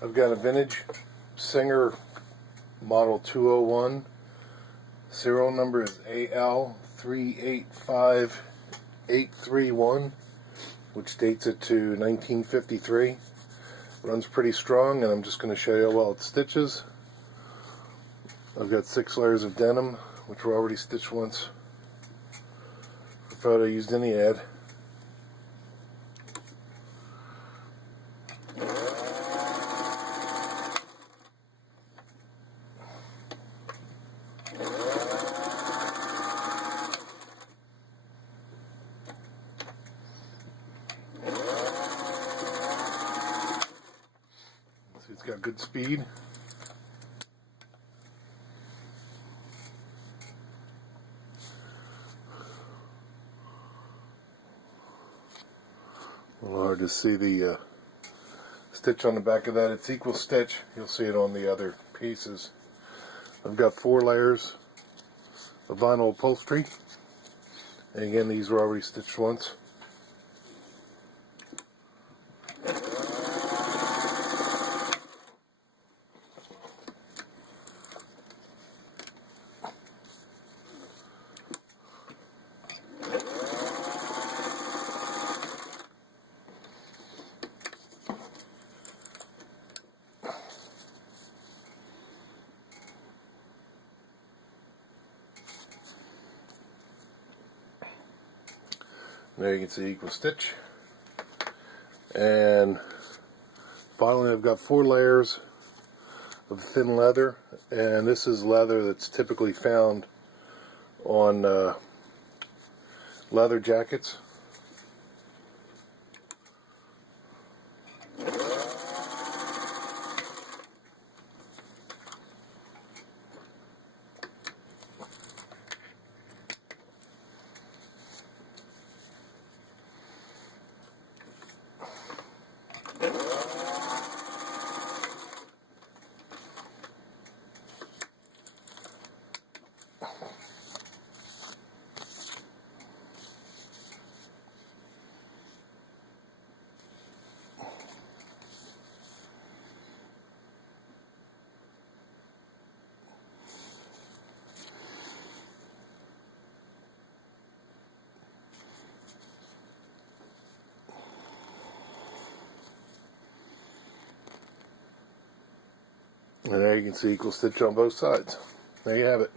I've got a vintage Singer model 201. Serial number is AL385831, which dates it to 1953. Runs pretty strong, and I'm just going to show you how well it stitches. I've got 6 layers of denim, which were already stitched once for photo used in the ad. See, it's got good speed. A little hard to see the stitch on the back of that. It's equal stitch. You'll see it on the other pieces. I've got 4 layers of vinyl upholstery. And again, these were already stitched once. There you can see equal stitch. And finally, I've got 4 layers of thin leather, and this is leather that's typically found on leather jackets. And there you can see equal stitch on both sides. There you have it.